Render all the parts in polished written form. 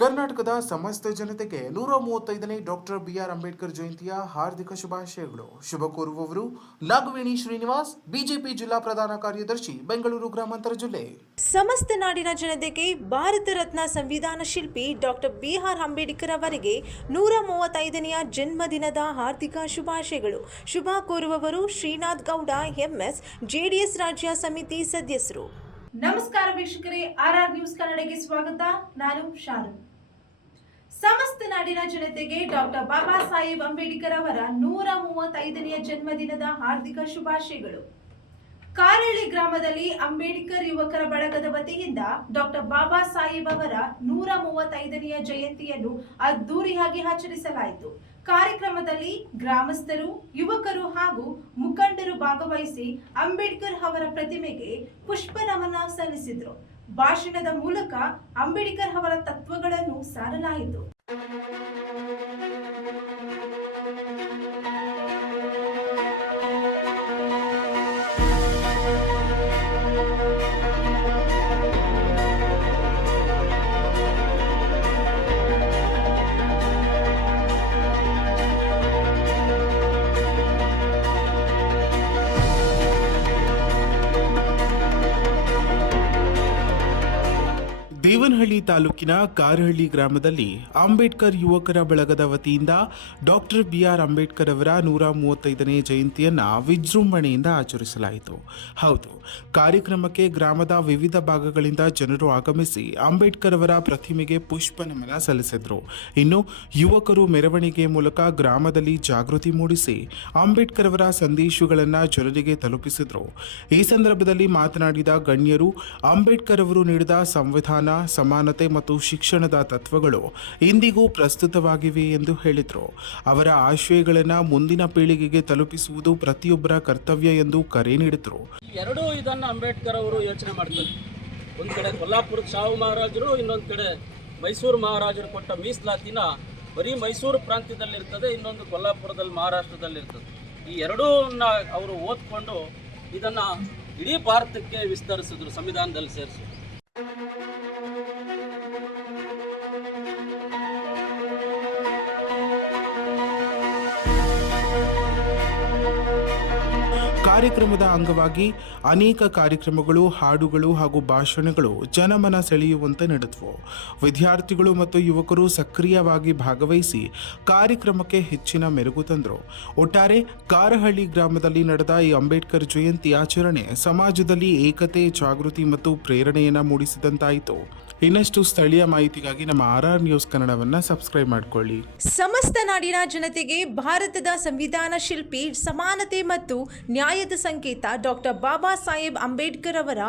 ಕರ್ನಾಟಕದ ಸಮಸ್ತ ಜನತೆಗೆ 135ನೇ ಡಾಕ್ಟರ್ ಬಿಆರ್ ಅಂಬೇಡ್ಕರ್ ಜಯಂತಿಯ ಹಾರ್ದಿಕ ಶುಭಾಶಯಗಳು. ಶುಭ ಕೋರುವವರು ನಾಗವೇಣಿ ಶ್ರೀನಿವಾಸ್, ಬಿಜೆಪಿ ಜಿಲ್ಲಾ ಪ್ರಧಾನ ಕಾರ್ಯದರ್ಶಿ, ಬೆಂಗಳೂರು ಗ್ರಾಮಾಂತರ ಜಿಲ್ಲೆ. ಸಮಸ್ತ ನಾಡಿನ ಜನತೆಗೆ ಭಾರತ ರತ್ನ ಸಂವಿಧಾನ ಶಿಲ್ಪಿ ಡಾಕ್ಟರ್ ಬಿಆರ್ ಅಂಬೇಡ್ಕರ್ ಅವರಿಗೆ 135ನೆಯ ಜನ್ಮದಿನದ ಹಾರ್ದಿಕ ಶುಭಾಶಯಗಳು. ಶುಭ ಕೋರುವವರು ಶ್ರೀನಾಥ್ ಗೌಡ ಎಂಎಸ್, ಜೆಡಿಎಸ್ ರಾಜ್ಯ ಸಮಿತಿ ಸದಸ್ಯರು. ನಮಸ್ಕಾರ ವೀಕ್ಷಕರೇ, ಆರ್ಆರ್ ನ್ಯೂಸ್ ಕನ್ನಡಕ್ಕೆ ಸ್ವಾಗತ. ನಾನು ಶಾರು. ಸಮಸ್ತ ನಾಡಿನ ಜನತೆಗೆ ಡಾಕ್ಟರ್ ಬಾಬಾ ಸಾಹೇಬ್ ಅಂಬೇಡ್ಕರ್ ಅವರ 135ನೆಯ ಜನ್ಮದಿನದ ಹಾರ್ದಿಕ ಶುಭಾಶಯಗಳು. ಕಾರಹಳ್ಳಿ ಗ್ರಾಮದಲ್ಲಿ ಅಂಬೇಡ್ಕರ್ ಯುವಕರ ಬಳಗದ ವತಿಯಿಂದ ಡಾಕ್ಟರ್ ಬಾಬಾ ಸಾಹೇಬ್ ಅವರ 135ನೆಯ ಜಯಂತಿಯನ್ನು ಅದ್ದೂರಿಯಾಗಿ ಆಚರಿಸಲಾಯಿತು. ಕಾರ್ಯಕ್ರಮದಲ್ಲಿ ಗ್ರಾಮಸ್ಥರು, ಯುವಕರು ಹಾಗೂ ಮುಖಂಡರು ಭಾಗವಹಿಸಿ ಅಂಬೇಡ್ಕರ್ ಅವರ ಪ್ರತಿಮೆಗೆ ಪುಷ್ಪ ನಮನ ಸಲ್ಲಿಸಿದರು. ಭಾಷಣದ ಮೂಲಕ ಅಂಬೇಡ್ಕರ್ ಅವರ ತತ್ವಗಳನ್ನು ಸಾರಲಾಯಿತು. ದೇವನಹಳ್ಳಿ ತಾಲೂಕಿನ ಕಾರಹಳ್ಳಿ ಗ್ರಾಮದಲ್ಲಿ ಅಂಬೇಡ್ಕರ್ ಯುವಕರ ಬಳಗದ ವತಿಯಿಂದ ಡಾಕ್ಟರ್ ಬಿಆರ್ ಅಂಬೇಡ್ಕರ್ ಅವರ 135ನೇ ಜಯಂತಿಯನ್ನು ವಿಜೃಂಭಣೆಯಿಂದ ಆಚರಿಸಲಾಯಿತು. ಹೌದು, ಕಾರ್ಯಕ್ರಮಕ್ಕೆ ಗ್ರಾಮದ ವಿವಿಧ ಭಾಗಗಳಿಂದ ಜನರು ಆಗಮಿಸಿ ಅಂಬೇಡ್ಕರ್ ಅವರ ಪ್ರತಿಮೆಗೆ ಪುಷ್ಪ ನಮನ ಸಲ್ಲಿಸಿದರು. ಇನ್ನು ಯುವಕರು ಮೆರವಣಿಗೆ ಮೂಲಕ ಗ್ರಾಮದಲ್ಲಿ ಜಾಗೃತಿ ಮೂಡಿಸಿ ಅಂಬೇಡ್ಕರ್ ಅವರ ಸಂದೇಶಗಳನ್ನು ಜನರಿಗೆ ತಲುಪಿಸಿದರು. ಈ ಸಂದರ್ಭದಲ್ಲಿ ಮಾತನಾಡಿದ ಗಣ್ಯರು, ಅಂಬೇಡ್ಕರ್ ಅವರು ನೀಡಿದ ಸಂವಿಧಾನ, ಸಮಾನತೆ ಮತ್ತು ಶಿಕ್ಷಣದ ತತ್ವಗಳು ಇಂದಿಗೂ ಪ್ರಸ್ತುತವಾಗಿವೆ ಎಂದು ಹೇಳಿದರು. ಅವರ ಆಶಯಗಳನ್ನು ಮುಂದಿನ ಪೀಳಿಗೆಗೆ ತಲುಪಿಸುವುದು ಪ್ರತಿಯೊಬ್ಬರ ಕರ್ತವ್ಯ ಎಂದು ಕರೆ ನೀಡಿದರು. ಎರಡೂ ಇದನ್ನು ಅಂಬೇಡ್ಕರ್ ಅವರು ಯೋಚನೆ ಮಾಡ್ತಾರೆ. ಒಂದು ಕಡೆ ಕೊಲ್ಲಾಪುರದ ಶಾಹು ಮಹಾರಾಜರು, ಇನ್ನೊಂದು ಕಡೆ ಮೈಸೂರು ಮಹಾರಾಜರು ಕೊಟ್ಟ ಮೀಸಲಾತಿನ ಬರೀ ಮೈಸೂರು ಪ್ರಾಂತ್ಯದಲ್ಲಿರ್ತದೆ, ಇನ್ನೊಂದು ಕೊಲ್ಲಾಪುರದಲ್ಲಿ ಮಹಾರಾಷ್ಟ್ರದಲ್ಲಿರ್ತದೆ. ಈ ಎರಡೂನ್ನ ಅವರು ಓದ್ಕೊಂಡು ಇದನ್ನು ಇಡೀ ಭಾರತಕ್ಕೆ ವಿಸ್ತರಿಸಿದ್ರು, ಸಂವಿಧಾನದಲ್ಲಿ ಸೇರಿಸಿದ್ರು. ಕಾರ್ಯಕ್ರಮದ ಅಂಗವಾಗಿ ಅನೇಕ ಕಾರ್ಯಕ್ರಮಗಳು, ಹಾಡುಗಳು ಹಾಗೂ ಭಾಷಣಗಳು ಜನಮನ ಸೆಳೆಯುವಂತೆ ನಡೆದವು. ವಿದ್ಯಾರ್ಥಿಗಳು ಮತ್ತು ಯುವಕರು ಸಕ್ರಿಯವಾಗಿ ಭಾಗವಹಿಸಿ ಕಾರ್ಯಕ್ರಮಕ್ಕೆ ಹೆಚ್ಚಿನ ಮೆರುಗು ತಂದರು. ಒಟ್ಟಾರೆ ಕಾರಹಳ್ಳಿ ಗ್ರಾಮದಲ್ಲಿ ನಡೆದ ಈ ಅಂಬೇಡ್ಕರ್ ಜಯಂತಿ ಆಚರಣೆ ಸಮಾಜದಲ್ಲಿ ಏಕತೆ, ಜಾಗೃತಿ ಮತ್ತು ಪ್ರೇರಣೆಯನ್ನು ಮೂಡಿಸಿದಂತಾಯಿತು. ಇನ್ನಷ್ಟು ಸ್ಥಳೀಯ ಮಾಹಿತಿಗಾಗಿ ನಮ್ಮ ಆರ್ಆರ್ ನ್ಯೂಸ್ ಕನ್ನಡವನ್ನು ಸಬ್ಸ್ಕ್ರೈಬ್ ಮಾಡಿಕೊಳ್ಳಿ. ಸಮಸ್ತ ನಾಡಿನ ಜನತೆಗೆ ಭಾರತದ ಸಂವಿಧಾನ ಶಿಲ್ಪಿ, ಸಮಾನತೆ ಮತ್ತು ನ್ಯಾಯದ ಸಂಕೇತ ಡಾಕ್ಟರ್ ಬಾಬಾ ಸಾಹೇಬ್ ಅಂಬೇಡ್ಕರ್ ಅವರ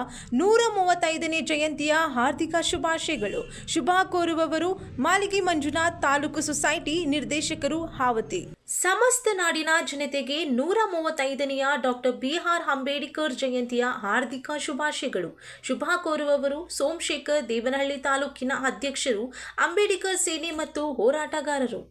135ನೇ ಜಯಂತಿಯ ಹಾರ್ದಿಕ ಶುಭಾಶಯಗಳು. ಶುಭ ಕೋರುವವರು ಮಾಲಿಗಿ ಮಂಜುನಾಥ್, ತಾಲೂಕು ಸೊಸೈಟಿ ನಿರ್ದೇಶಕರು, ಹಾವತಿ. ಸಮಸ್ತ ನಾಡಿನ ಜನತೆಗೆ 135ನೆಯ ಡಾಕ್ಟರ್ ಬಿಆರ್ ಅಂಬೇಡ್ಕರ್ ಜಯಂತಿಯ ಹಾರ್ದಿಕ ಶುಭಾಶಯಗಳು. ಶುಭ ಕೋರುವವರು ಸೋಮಶೇಖರ್, ದೇವನಹಳ್ಳಿ ತಾಲೂಕಿನ ಅಧ್ಯಕ್ಷರು, ಅಂಬೇಡ್ಕರ್ ಸೇನೆ ಮತ್ತು ಹೋರಾಟಗಾರರು.